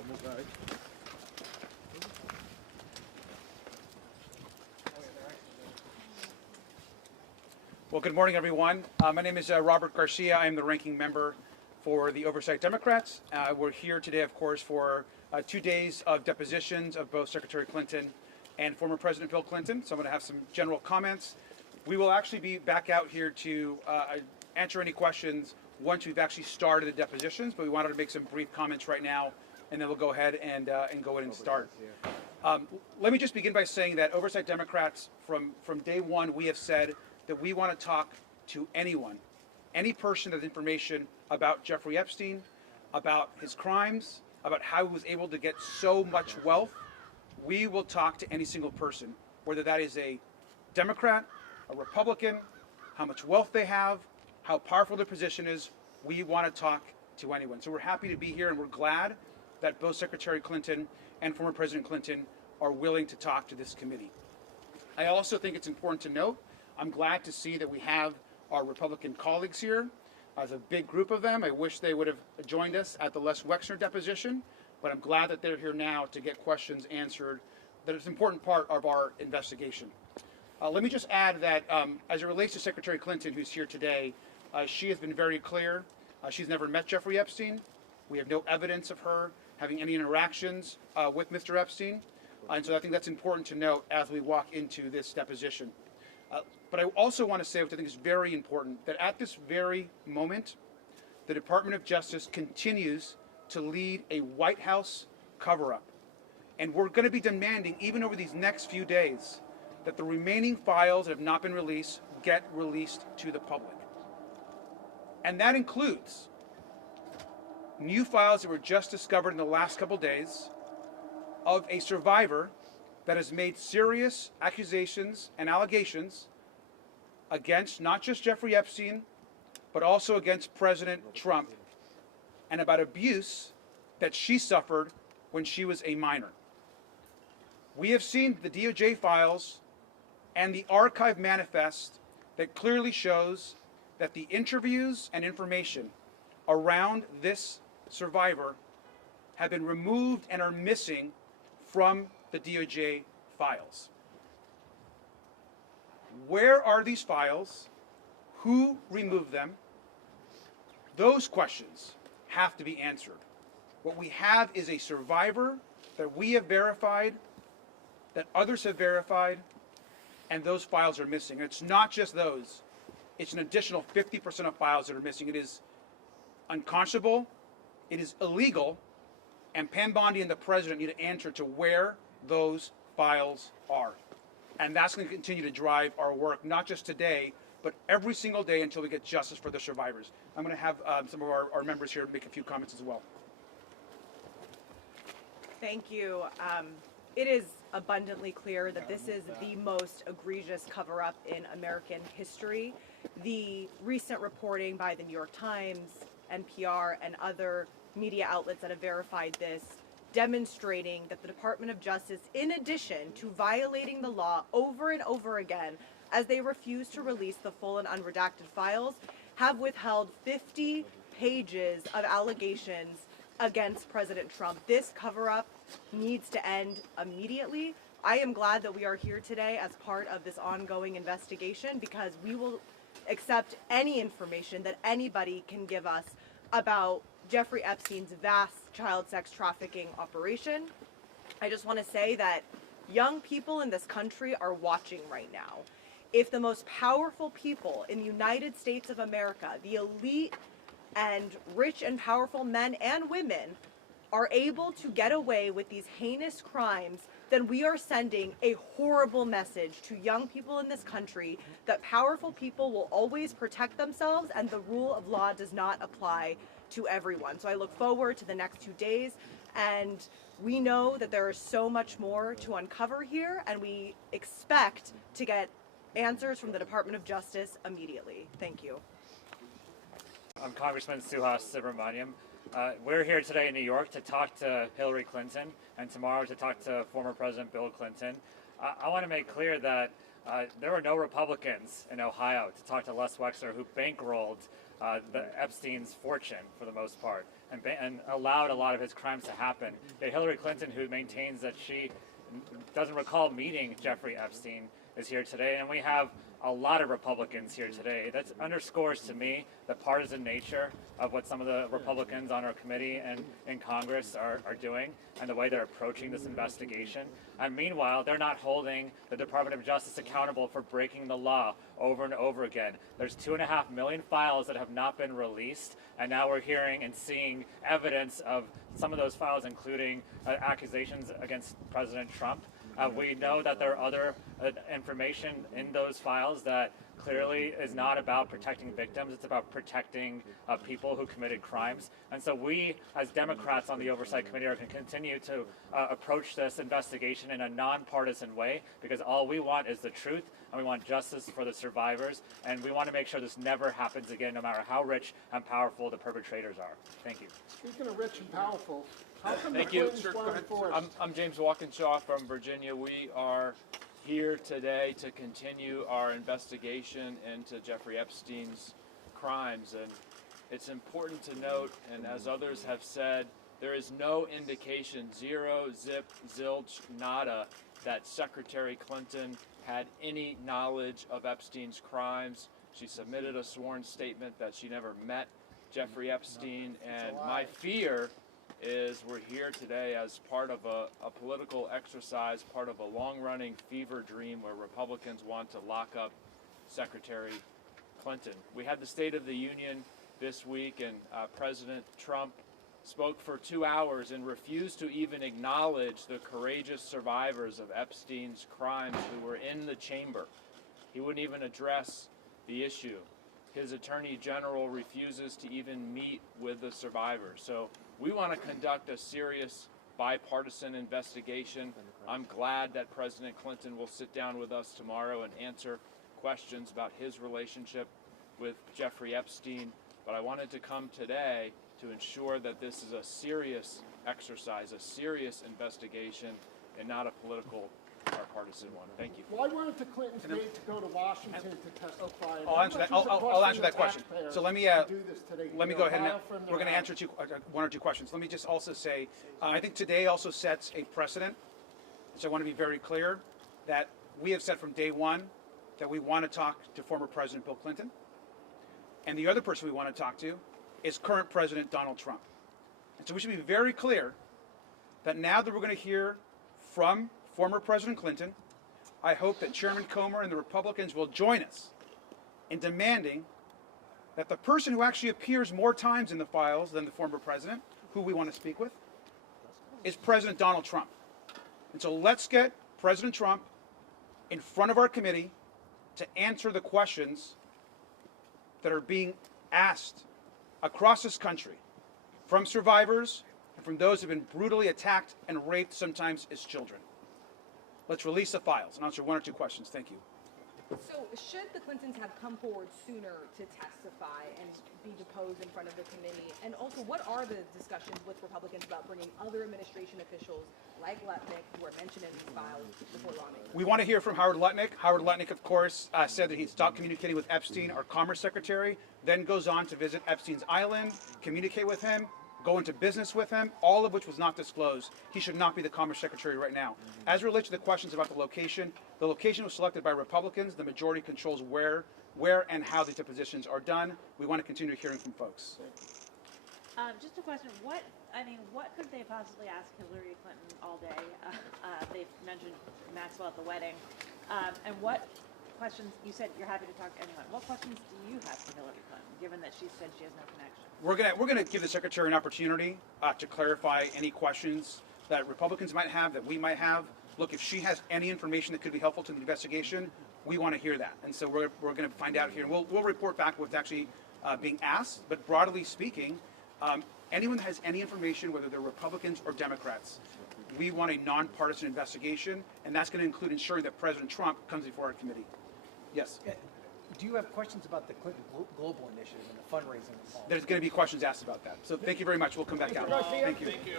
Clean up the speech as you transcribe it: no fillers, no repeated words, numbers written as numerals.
Oversight. Well, good morning, everyone. My name is Robert Garcia. I am the ranking member for the Oversight Democrats. We're here today, of course, for 2 days of depositions of both Secretary Clinton and former President Bill Clinton. So I'm going to have some general comments. We will actually be back out here to answer any questions once we've actually started the depositions, but we wanted to make some brief comments right now, and then we'll go ahead and go in and start. Let me just begin by saying that Oversight Democrats, from day one, we have said that we want to talk to anyone, any person with information about Jeffrey Epstein, about his crimes, about how he was able to get so much wealth. We will talk to any single person, whether that is a Democrat, a Republican, how much wealth they have, how powerful their position is. We want to talk to anyone. So we're happy to be here, and we're glad that both Secretary Clinton and former President Clinton are willing to talk to this committee. I also think it's important to note, I'm glad to see that we have our Republican colleagues here. As a big group of them, I wish they would have joined us at the Les Wexner deposition, but I'm glad that they're here now to get questions answered. That is an important part of our investigation. Let me just add that as it relates to Secretary Clinton, who's here today, she has been very clear. She's never met Jeffrey Epstein. We have no evidence of her having any interactions with Mr. Epstein. And so I think that's important to note as we walk into this deposition. But I also want to say, which I think is very important, that at this very moment, the Department of Justice continues to lead a White House cover-up. And we're going to be demanding, even over these next few days, that the remaining files that have not been released get released to the public. And that includes new files that were just discovered in the last couple days of a survivor that has made serious accusations and allegations against not just Jeffrey Epstein, but also against President Trump, and about abuse that she suffered when she was a minor. We have seen the DOJ files and the archive manifest that clearly shows that the interviews and information around this survivor have been removed and are missing from the DOJ files. Where are these files? Who removed them? Those questions have to be answered. What we have is a survivor that we have verified, that others have verified, and those files are missing. And it's not just those. It's an additional 50% of files that are missing. It is unconscionable, it is illegal, and Pam Bondi and the President need to answer to where those files are. And that's going to continue to drive our work, not just today, but every single day until we get justice for the survivors. I'm going to have some of our members here make a few comments as well. Thank you. It is abundantly clear that this is the most egregious cover-up in American history. The recent reporting by the New York Times, NPR, and other media outlets that have verified this, demonstrating that the Department of Justice, in addition to violating the law over and over again, as they refuse to release the full and unredacted files, have withheld 50 pages of allegations against President Trump. This cover-up needs to end immediately. I am glad that we are here today as part of this ongoing investigation, because we will accept any information that anybody can give us about Jeffrey Epstein's vast child sex trafficking operation. I just want to say that young people in this country are watching right now. If the most powerful people in the United States of America, the elite and rich and powerful men and women, are able to get away with these heinous crimes, then we are sending a horrible message to young people in this country that powerful people will always protect themselves and the rule of law does not apply to everyone. So I look forward to the next 2 days, and we know that there is so much more to uncover here, and we expect to get answers from the Department of Justice immediately. Thank you. I'm Congressman Suhas Subramaniam. We're here today in New York to talk to Hillary Clinton, and tomorrow to talk to former President Bill Clinton. I want to make clear that there were no Republicans in Ohio to talk to Les Wexner, who bankrolled Epstein's fortune for the most part, and allowed a lot of his crimes to happen. Yet Hillary Clinton, who maintains that she doesn't recall meeting Jeffrey Epstein, is here today, and we have a lot of Republicans here today. That underscores to me the partisan nature of what some of the Republicans on our committee and in Congress are doing, and the way they're approaching this investigation. And meanwhile, they're not holding the Department of Justice accountable for breaking the law over and over again. There's 2.5 million files that have not been released, and now we're hearing and seeing evidence of some of those files, including accusations against President Trump. We know that there are other information in those files that clearly is not about protecting victims, it's about protecting people who committed crimes. And so we, as Democrats on the Oversight Committee, are going to continue to approach this investigation in a nonpartisan way, because all we want is the truth, and we want justice for the survivors, and we want to make sure this never happens again, no matter how rich and powerful the perpetrators are. Thank you. Speaking of rich and powerful, how come Thank the you. Clintons weren't enforced? I'm James Walkinshaw from Virginia. We are here today to continue our investigation into Jeffrey Epstein's crimes. And it's important to note, and as others have said, there is no indication, zero, zip, zilch, nada, that Secretary Clinton had any knowledge of Epstein's crimes. She submitted a sworn statement that she never met Jeffrey Epstein, and my fear is we're here today as part of a political exercise, part of a long-running fever dream where Republicans want to lock up Secretary Clinton. We had the State of the Union this week, and President Trump spoke for 2 hours and refused to even acknowledge the courageous survivors of Epstein's crimes who were in the chamber. He wouldn't even address the issue. His Attorney General refuses to even meet with the survivors. So we want to conduct a serious bipartisan investigation. I'm glad that President Clinton will sit down with us tomorrow and answer questions about his relationship with Jeffrey Epstein. But I wanted to come today to ensure that this is a serious exercise, a serious investigation, and not a political or partisan one. Thank you. Why weren't the Clintons made to go to Washington to testify? I'll answer that. I'll answer that question. So let me go ahead and we're going to answer one or two questions. Let me just also say, I think today also sets a precedent. So I want to be very clear that we have said from day one that we want to talk to former President Bill Clinton, and the other person we want to talk to is current President Donald Trump. And so we should be very clear that now that we're going to hear from former President Clinton, I hope that Chairman Comer and the Republicans will join us in demanding that the person who actually appears more times in the files than the former president, who we want to speak with, is President Donald Trump. And so let's get President Trump in front of our committee to answer the questions that are being asked across this country from survivors and from those who have been brutally attacked and raped, sometimes as children. Let's release the files and answer one or two questions. Thank you. So should the Clintons have come forward sooner to testify and be deposed in front of the committee? And also, what are the discussions with Republicans about bringing other administration officials like Lutnick, who are mentioned in these files, before lawmakers? We want to hear from Howard Lutnick. Howard Lutnick, of course, said that he'd stopped communicating with Epstein, our Commerce Secretary, then goes on to visit Epstein's island, communicate with him, go into business with him, all of which was not disclosed. He should not be the Commerce Secretary right now. As it relates to the questions about the location was selected by Republicans. The majority controls where and how these depositions are done. We want to continue hearing from folks. Just a question. What could they possibly ask Hillary Clinton all day? They've mentioned Maxwell at the wedding. And what questions, you said you're happy to talk to anyone. What questions do you have for Hillary Clinton, given that she said she has no connection? We're gonna give the Secretary an opportunity to clarify any questions that Republicans might have, that we might have. Look, if she has any information that could be helpful to the investigation, we want to hear that. And so we're going to find out here. And we'll report back what's actually being asked. But broadly speaking, anyone that has any information, whether they're Republicans or Democrats, we want a nonpartisan investigation, and that's going to include ensuring that President Trump comes before our committee. Yes. Do you have questions about the Clinton Global Initiative and the fundraising involved? There's going to be questions asked about that. So thank you very much. We'll come back out. Thank you. Thank you.